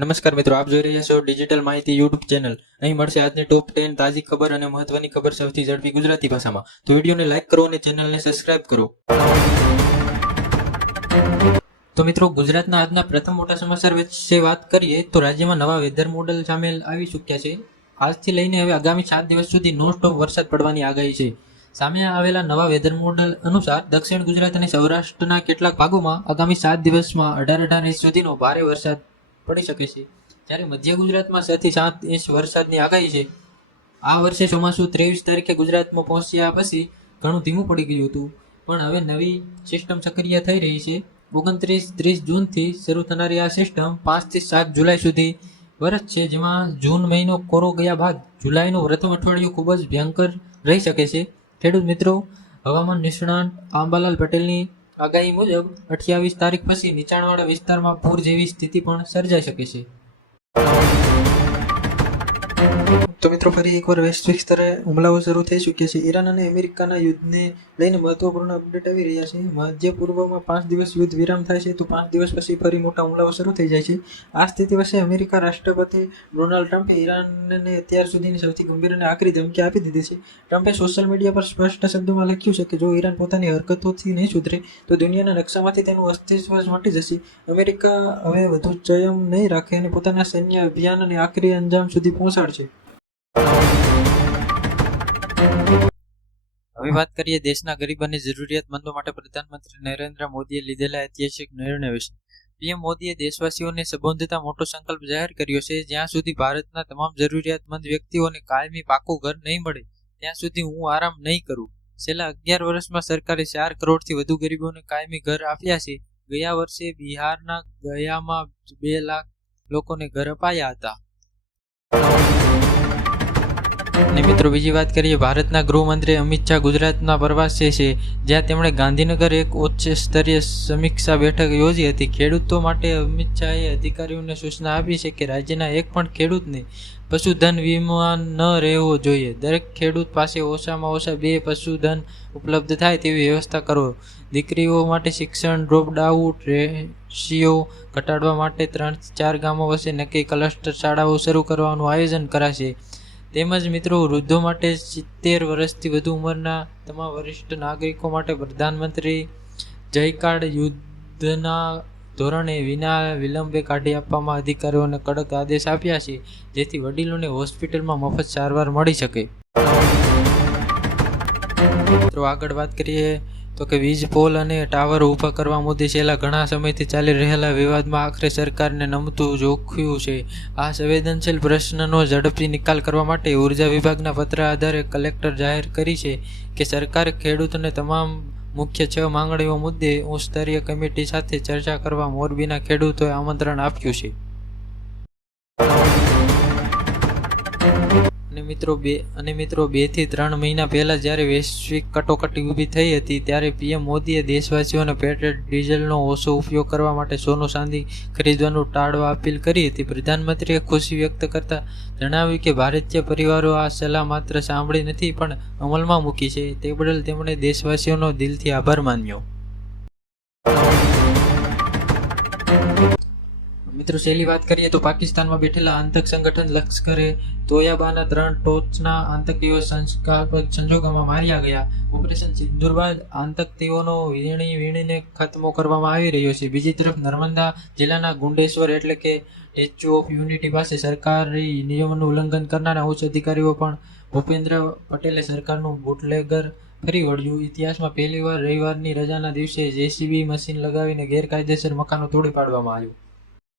નમસ્કાર મિત્રો, આપ જોઈ રહ્યા છો ડિજિટલ માહિતી યુટ્યુબ ચેનલ. અહીં મળશે આજની ટોપ 10 તાજી ખબર અને મહત્વની ખબર સૌથી ઝડપી ગુજરાતી ભાષામાં. તો વિડીયોને લાઈક કરો અને ચેનલને સબસ્ક્રાઇબ કરો. તો મિત્રો, ગુજરાતના આજના પ્રથમ મોટા સમાચાર વિશે વાત કરીએ તો રાજ્યમાં નવા વેધર મોડલ સામેલ આવી ચૂક્યા છે. આજથી લઈને હવે આગામી 7 દિવસ સુધી નોન સ્ટોપ વરસાદ પડવાની આગાહી છે. સામે આવેલા નવા વેધર મોડલ અનુસાર દક્ષિણ ગુજરાત અને સૌરાષ્ટ્રના કેટલાક ભાગોમાં આગામી 7 દિવસમાં 18 ઇંચ સુધીનો ભારે વરસાદ પડી શકે છે. જ્યારે મધ્ય ગુજરાતમાં 6 થી 7 ઇંચ વરસાદની આગાહી છે. આ વર્ષે ચોમાસું 23 તારીખે ગુજરાતમાં પહોંચ્યા પછી ઘણું ધીમું પડી ગયું હતું, પણ હવે નવી સિસ્ટમ સક્રિય થઈ રહી છે. 29-30 જૂનથી શરૂ થનારી આ સિસ્ટમ 5 થી 7 જુલાઈ સુધી વરસશે, જેમાં જૂન મહિનો કોરો ગયા બાદ જુલાઈનું પ્રથમ અઠવાડિયું ખૂબ જ ભયંકર રહી શકે છે. ખેડૂત મિત્રો, હવામાન નિષ્ણાત આંબાલાલ પટેલની આગાહી મુજબ 28 તારીખ પછી નીચાણવાળા વિસ્તારમાં પૂર જેવી સ્થિતિ પણ સર્જાઈ શકે છે. તો મિત્રો, ફરી એકવાર વૈશ્વિક સ્તરે હુમલાઓ શરૂ થઈ ચૂક્યા છે. ઈરાન અને અમેરિકાના યુદ્ધને લઈને મહત્વપૂર્ણ અપડેટ આવી રહ્યા છે. મધ્ય પૂર્વમાં 5 દિવસ યુદ્ધ વિરામ થાય છે, તો 5 દિવસ પછી ફરી મોટા હુમલાઓ શરૂ થઈ જાય છે. આ સ્થિતિ વચ્ચે અમેરિકા રાષ્ટ્રપતિ ડોનાલ્ડ ટ્રમ્પે ઈરાનને અત્યાર સુધીની સૌથી ગંભીર અને આકરી ધમકી આપી દીધી છે. ટ્રમ્પે સોશિયલ મીડિયા પર સ્પષ્ટ શબ્દોમાં લખ્યું છે કે જો ઈરાન પોતાની હરકતોથી નહીં સુધરે તો દુનિયાના નકશામાંથી તેનું અસ્તિત્વ મટી જશે. અમેરિકા હવે વધુ સંયમ નહીં રાખે અને પોતાના સૈન્ય અભિયાનને આખરી અંજામ સુધી પહોંચાડશે. હવે વાત કરીએ દેશના ગરીબ અને જરૂરિયાતમંદો માટે પ્રધાનમંત્રી નરેન્દ્ર મોદીએ લીધેલા ઐતિહાસિક નિર્ણય વિશે. પીએમ મોદીએ દેશવાસીઓને સંબોધતા મોટો સંકલ્પ જાહેર કર્યો છે. જ્યાં સુધી ભારતના તમામ જરૂરિયાતમંદ વ્યક્તિઓને કાયમી પાકું ઘર નહીં મળે ત્યાં સુધી હું આરામ નહીં કરું. છેલ્લા 11 વર્ષમાં સરકારે 4 કરોડથી વધુ ગરીબોને કાયમી ઘર આપ્યા છે. ગયા વર્ષે બિહારના ગયામાં 2 લાખ લોકોને ઘર અપાયા હતા. અને મિત્રો, બીજી વાત કરીએ, ભારતના ગૃહમંત્રી અમિત શાહ ગુજરાતના પ્રવાસે છે, જ્યાં તેમણે ગાંધીનગર એક ઉચ્ચ સ્તરીય સમીક્ષા બેઠક યોજી હતી. ખેડૂતો માટે અમિત શાહે અધિકારીઓને સૂચના આપી છે કે રાજ્યના એક પણ ખેડૂતને પશુધન વીમા ન રહેવો જોઈએ. દરેક ખેડૂત પાસે ઓછામાં ઓછા 2 પશુધન ઉપલબ્ધ થાય તેવી વ્યવસ્થા કરો. દીકરીઓ માટે શિક્ષણ ડ્રોપઆઉટ રેશિયો ઘટાડવા માટે 3-4 ગામો વચ્ચે નક્કી ક્લસ્ટર શાળાઓ શરૂ કરવાનું આયોજન કરાશે. તેમજ મિત્રો, વૃદ્ધો માટે 70 વર્ષથી વધુ ઉંમરના તમામ વરિષ્ઠ નાગરિકો માટે પ્રધાનમંત્રી જય કાર્ડ યુદ્ધના ધોરણે વિના વિલંબે કાઢી આપવામાં અધિકારીઓને કડક આદેશ આપ્યા છે, જેથી વડીલોને હોસ્પિટલમાં મફત સારવાર મળી શકે. તો આગળ વાત કરીએ તો કે વીજ પોલ અને ટાવર ઊભા કરવા મુદ્દે છેલ્લા ઘણા સમયથી ચાલી રહેલા વિવાદમાં આખરે સરકારને નમતું જોખ્યું છે. આ સંવેદનશીલ પ્રશ્નનો ઝડપી નિકાલ કરવા માટે ઉર્જા વિભાગના પત્ર આધારે કલેક્ટર જાહેર કરી છે કે સરકારે ખેડૂતોને તમામ મુખ્ય 6 માંગણીઓ મુદ્દે ઉચ્ચ સ્તરીય કમિટી સાથે ચર્ચા કરવા મોરબીના ખેડૂતોએ આમંત્રણ આપ્યું છે. અને મિત્રો 2 થી 3 મહિના પહેલા જ્યારે વૈશ્વિક કટોકટી ઊભી થઈ હતી, ત્યારે પીએમ મોદીએ દેશવાસીઓને પેટ્રોલ ડીઝલનો ઓછો ઉપયોગ કરવા માટે સોનું ચાંદી ખરીદવાનું ટાળવા અપીલ કરી હતી. પ્રધાનમંત્રીએ ખુશી વ્યક્ત કરતા જણાવ્યું કે ભારતીય પરિવારો આ સલાહ માત્ર સાંભળી નથી પણ અમલમાં મૂકી છે. તે બદલ તેમણે દેશવાસીઓનો દિલથી આભાર માન્યો. મિત્રો, છેલ્લી વાત કરીએ તો પાકિસ્તાનમાં બેઠેલા આતંક સંગઠન લશ્કરે તોયબાના 3 ટોચના આતંકીઓ શંકાસ્પદ સંજોગોમાં માર્યા ગયા. ઓપરેશન સિંદૂર બાદ આતંકીઓનો વીણીને ખાત્મો કરવામાં આવી રહ્યો છે. બીજી તરફ નર્મદા જિલ્લાના ગુંડેશ્વર એટલે કે સ્ટેચ્યુ ઓફ યુનિટી પાસે સરકારી નિયમોનું ઉલ્લંઘન કરનારા ઉચ્ચ અધિકારીઓ પણ ભૂપેન્દ્ર પટેલે સરકારનું બુટલેગર ફરી વળ્યું. ઇતિહાસમાં પહેલીવાર રવિવારની રજાના દિવસે જેસીબી મશીન લગાવીને ગેરકાયદેસર મકાનો તોડી પાડવામાં આવ્યું.